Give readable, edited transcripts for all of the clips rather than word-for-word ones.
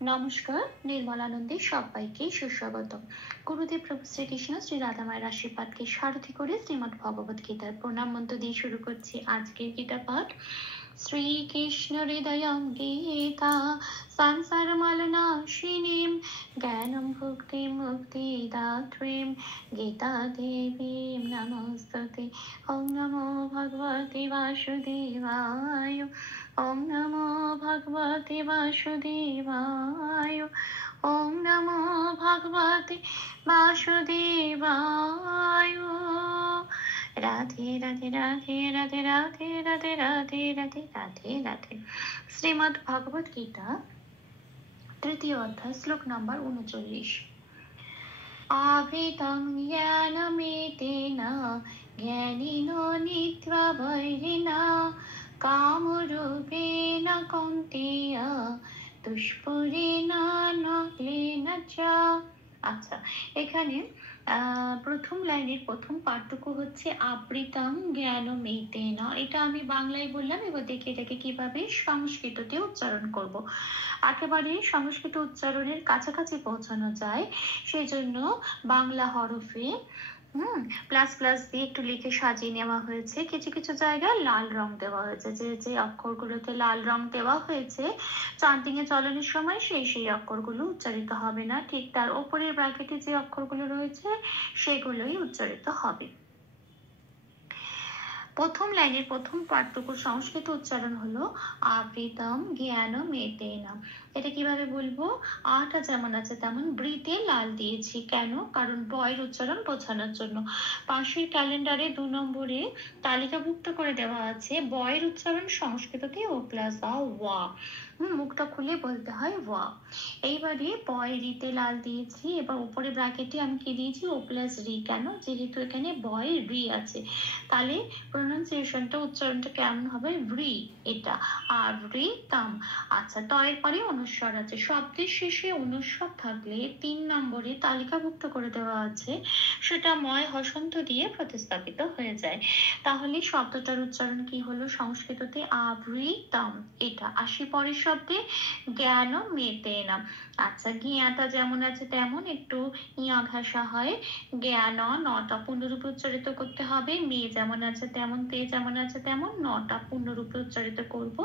নমস্কার, নির্মলানন্দে সবাইকে সুস্বাগতম। গুরুদেব প্রভু শ্রীকৃষ্ণ শ্রী রাধামায়ের আশীর্বাদকে সারথি করে শ্রীমদ্ ভগবত গীতার প্রণাম মন্ত্র দিয়ে শুরু করছি আজকের গীতা পাঠ। শ্রীকৃষ্ণ হৃদয়ং গীতা সংসার মালনাশিনীম জ্ঞানম ভুক্তি মুক্তি দাত্রীম গীতা দেবীম নমস্তুতে। ওং নমো ভগবতে বাসুদেবায়। ওং নমো ভগবতে বাসুদেবায়। ওং নমো ভগবতে বাসুদেবায়। রাধে রাধে রাধে রাধে রাধে রাধে রাধে রাধে রাধে রাধে। শ্রীমদ্ ভগবত গীতা তৃতীয় অধ্যায় শ্লোক নম্বর 39। আবৃতং জ্ঞানমেতেন জ্ঞানিনো নিত্যা বৈরিণা কামরূপেণ কৌন্তেয় দুষ্পূরেণ নগ্লেন চ। আচ্ছা, এখানে প্রথম লাইনের প্রথম পার্থক্য হচ্ছে আবৃতং জ্ঞানমেতেন। এটা আমি বাংলায় বললাম, এবার দেখি এটাকে কিভাবে সংস্কৃততে উচ্চারণ করব। একেবারে সংস্কৃত উচ্চারণের কাছাকাছি পৌঁছানো যায়, সেই জন্য বাংলা হরফে প্লাস প্লাস দিয়ে একটু লিখে সাজিয়ে নেওয়া হয়েছে। কিছু কিছু জায়গায় লাল রং দেওয়া হয়েছে, যে যে অক্ষরগুলোতে লাল রং দেওয়া হয়েছে চান্টিং এ চলনের সময় সেই অক্ষরগুলো উচ্চারিত হবে না, ঠিক তার ওপরের ব্র্যাকেটে যে অক্ষরগুলো রয়েছে সেগুলোই উচ্চারিত হবে। প্রথম লাইনের প্রথম পার্থক্য সংস্কৃত উচ্চারণ হলো আবৃতম জ্ঞানমেতেন। এটা কিভাবে বলবো? আটা যেমন আছে তেমন বৃতে লাল দিয়েছি, কেন? কারণ বয়ের উচ্চারণ বোঝানোর জন্য। পাশের ক্যালেন্ডারে 2 নম্বরে তালিকাভুক্ত করে দেওয়া আছে বয়ের উচ্চারণ সংস্কৃততে ও প্লাস ওয়া। মুখটা খুলে বলতে হয় ওয়া। এইবারে বয় রিতে লাল দিয়েছি, এবার উপরে ব্র্যাকেটে আমি কি দিয়েছি? ও প্লাস রি। কেন? যেহেতু এখানে বয় রি আছে, তাহলে প্রনাউন্সিয়েশনটা উচ্চারণটা কেমন হবে? রি এটা। আর রি তাম। আচ্ছা, তয়ের পরে অনুস্বর আছে। শব্দের শেষে অনুস্বর থাকলে 3 নম্বরে তালিকাভুক্ত করে দেওয়া আছে, সেটা ময় হসন্ত দিয়ে প্রতিস্থাপিত হয়ে যায়। তাহলে শব্দটার উচ্চারণ কি হলো সংস্কৃততে? আবৃতম। এটা আসি পরের শব্দে জ্ঞানমেতেন। আচ্ছা, জ্ঞাটা যেমন আছে তেমন একটু ইয়া ঘাসা হয়, জ্ঞান নটা পূর্ণরূপে উচ্চারিত করতে হবে। মেয়ে যেমন আছে তেমন, তে যেমন আছে তেমন, নটা পূর্ণরূপে উচ্চারিত করব।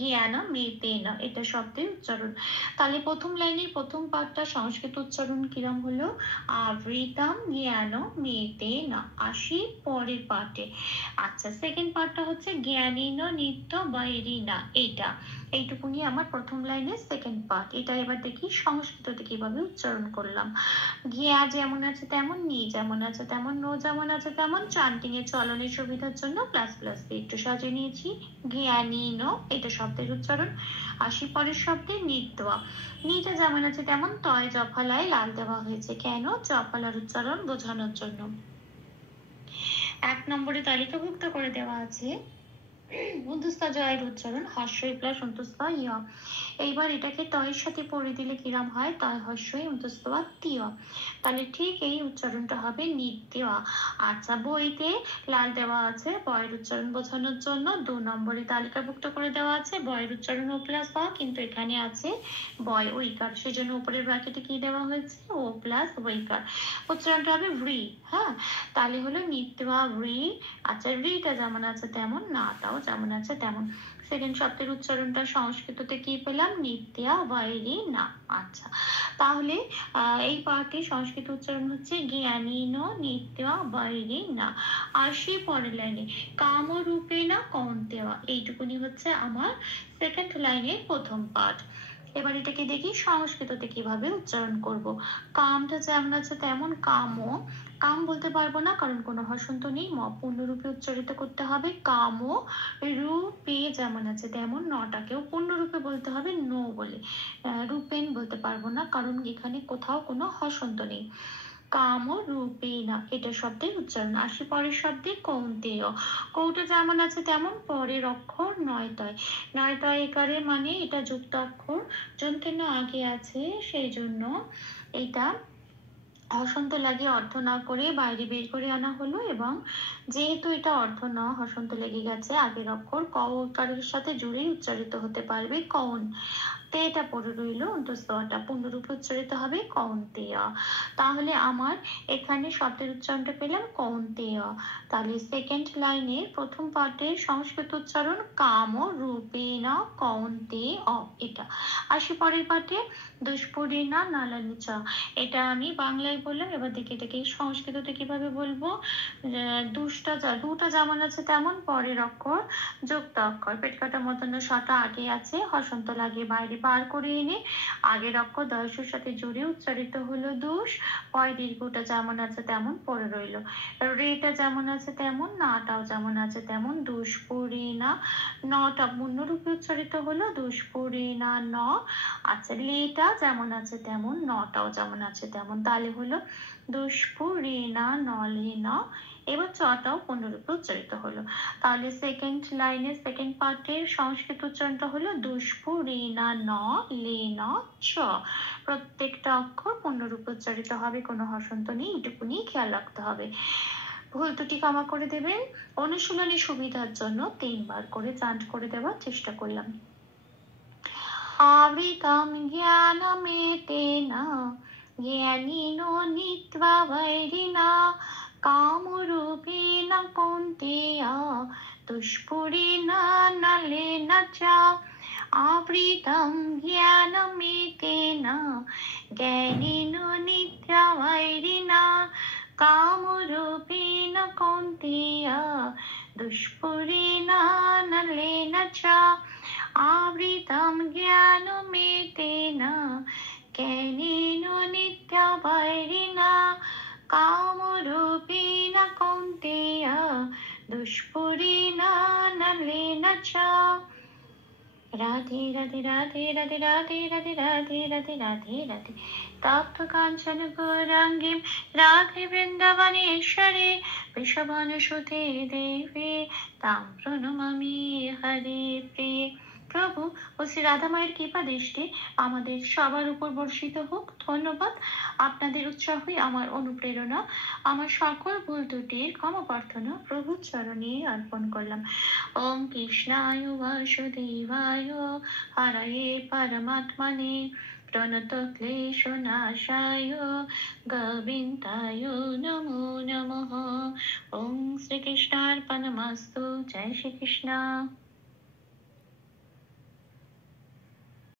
জ্ঞানমেতেন এটা শব্দের উচ্চারণ। তাহলে প্রথম লাইনের প্রথম পাঠটা সংস্কৃত উচ্চারণ কিরম হলো? আবৃতম জ্ঞানমেতেন। আসি পরের পাঠে। আচ্ছা, সেকেন্ড পার্টটা হচ্ছে জ্ঞানীন নিত্য বৈরিণা। এইটুকুনি আমার প্রথম লাইনের সেকেন্ড পার্ট। এটা এবার দেখি সংস্কৃততে কিভাবে উচ্চারণ করলাম। জ্ঞা যেমন আছে তেমন, নি যেমন আছে তেমন, নো যেমন আছে তেমন, চান্টিং এর চলনের সুবিধার জন্য প্লাস প্লাস দিয়ে একটু সাজিয়ে নিয়েছি। জ্ঞানীন এটা শব্দের উচ্চারণ। আসি পরের শব্দে নিত্য। নিটা যেমন আছে তেমন, তয় জফলায় লাল দেওয়া হয়েছে, কেন? জফলার উচ্চারণ বোঝানোর জন্য। 1 নম্বরে তালিকাভুক্ত করে দেওয়া আছে উন্তস্তা জয়ের উচ্চারণ হর্ষই প্লাস উন্তস্তা ইয়। এইবার এটাকে তয়ের সাথে পড়ে দিলে কিরাম হয়? তয় হর্ষই উন্তস্তা তীয়। তাহলে ঠিক এই উচ্চারণটা হবে নিত্য। আচ্ছা, বইতে লাল দেওয়া আছে বয়ের উচ্চারণ বোঝানোর জন্য। 2 নম্বরে তালিকাভুক্ত করে দেওয়া আছে বয়ের উচ্চারণ ও প্লাস আ, কিন্তু এখানে আছে বয় ওইকার, সেজন্য উপরের ব্র্যাকেটে কি দেওয়া হয়েছে? ও প্লাস ওইকার। উচ্চারণটা হবে ভ্রি। হ্যাঁ, তাহলে হলো নিত্য ভ্রি। আচ্ছা, রিটা যেমন আছে তেমন, নাটাও যেমন আছে তেমন। সেকেন্ড শব্দের উচ্চারণটা সংস্কৃততে কি পেলাম? নিত্যা বৈরিণা। আচ্ছা, তাহলে এই পাঠে সংস্কৃত উচ্চারণ হচ্ছে জ্ঞানীন নিত্যা বৈরিণা। আসি পরের লাইনে কামরূপেণা কৌন্তেয়। এইটুকুনি হচ্ছে আমার সেকেন্ড লাইনের প্রথম পাঠ। এবার এটাকে দেখি সংস্কৃততে কিভাবে উচ্চারণ করব। কামটা যেমন আছে তেমন, কামও। কাম বলতে পারবো না, কারণ কোনো হসন্ত নেই, পূর্ণরূপে উচ্চারিত করতে হবে কাম। রূপে যেমন আছে তেমন, নটাকেও পূর্ণরূপে বলতে হবে নো বলে। রূপেন বলতে পারবো না, কারণ এখানে কোথাও কোনো হসন্ত নেই। কাম রূপেণা এটা শব্দের উচ্চারণ। আসি পরের শব্দে কৌন্তেয়। কৌটা যেমন আছে তেমন, পরের অক্ষর নয়তয়। নয়তয় একারে মানে এটা যুক্ত অক্ষর, যন্ত্রের আগে আছে, সেই জন্য এটা হসন্ত লাগিয়ে অর্ধ না করে বাইরে বের করে আনা হলো। এবং যেহেতু এটা অর্ধ ন, হসন্ত লেগে গেছে, আগের অক্ষর ক উকারের সাথে জুড়েই উচ্চারিত হতে পারবে কৌন। তে তেটা পড়ে রইল, অন্তস্তটা পূর্ণরূপে উচ্চারিত হবে কৌন্তেয়। তাহলে আমার এখানে শব্দের উচ্চারণটা পেলাম কৌন্তেয়। তাহলে সেকেন্ড লাইনের প্রথম পার্টের সংস্কৃত উচ্চারণ কাম রূপেণ কৌন্তেয়, এটা। আসি পরের পার্টে, দুষ্পরিণা নালানি চ, এটা আমি বাংলায় বললাম, এবার দেখে এটাকে সংস্কৃততে কিভাবে বলবো। দুটা যেমন আছে তেমন পরের অক্ষর যুক্ত অক্ষর, পেট কাটা মতন শটা আগে আছে, হসন্ত লাগে বাইরে বার করে এনে আগের অক্ষর দয়সের সাথে জুড়ে উচ্চারিত হলো দুষ। পয় দীর্ঘটা যেমন আছে তেমন পড়ে রইল। রেটা যেমন আছে তেমন, নাটাও যেমন আছে তেমন, দুষ্পরিণা, নটা পূর্ণরূপে উচ্চারিত হলো দুষ্পরিণা ন। আচ্ছা, লেটা যেমন আছে তেমন, নটাও যেমন আছে তেমন, তাহলে হলো দুষ্পরিণা নলেনা। এবার চটাও পূর্ণরূপে উচ্চারিত হলো। তাহলে সেকেন্ড লাইনের সেকেন্ড পার্টের সংস্কৃত উচ্চারণটা হলো দুষ্পরিণা ন লেন চ। প্রত্যেকটা অক্ষর পূর্ণরূপে উচ্চারিত হবে, কোনো হসন্ত নেই, এটুকুনি খেয়াল রাখতে হবে। ভুল ত্রুটি ক্ষমা করে দেবেন। অনুশীলনী সুবিধার জন্য 3 বার করে চান্ট করে দেওয়ার চেষ্টা করলাম। आवृतं ज्ञानमेतेन ज्ञानिनो नीत्वा वैरिणा कामरूपेण कौन्तेय दुष्पूरेण नलेन च। आवृतं ज्ञानमेतेन ज्ञानिनो नीत्वा वैरिणा कामरूपेण कौन्तेय दुष्पूरेण नलेन च। आवृतं ज्ञानमेतेन ज्ञानेन नित्यवैरिणा कामरूपेण कौन्तेय दुष्पूरेण नलेन च। राधे राधे राधे राधे राधे राधे राधे राधे राधे राधे। तप्त कांचन गौरांगीं राधे वृन्दावनेश्वरी वृषभानुसुते देवी तां प्रणमामि हरे प्रिये। প্রভু ও শ্রী রাধা মায়ের কৃপা দৃষ্টি আমাদের সবার উপর বর্ষিত হোক। ধন্যবাদ। আপনাদের উৎসাহই আমার অনুপ্রেরণা। আমার সকল ভুল ত্রুটির ক্ষমা প্রার্থনা প্রভুর চরণে অর্পণ করলাম। ওম কৃষ্ণায় বাসুদেবায় হরয়ে পরমাত্মনে প্রণত ক্লেশনাশায় গোবিন্দায় নমো নমঃ। ওম শ্রীকৃষ্ণার্পণমস্তু। জয় শ্রীকৃষ্ণ।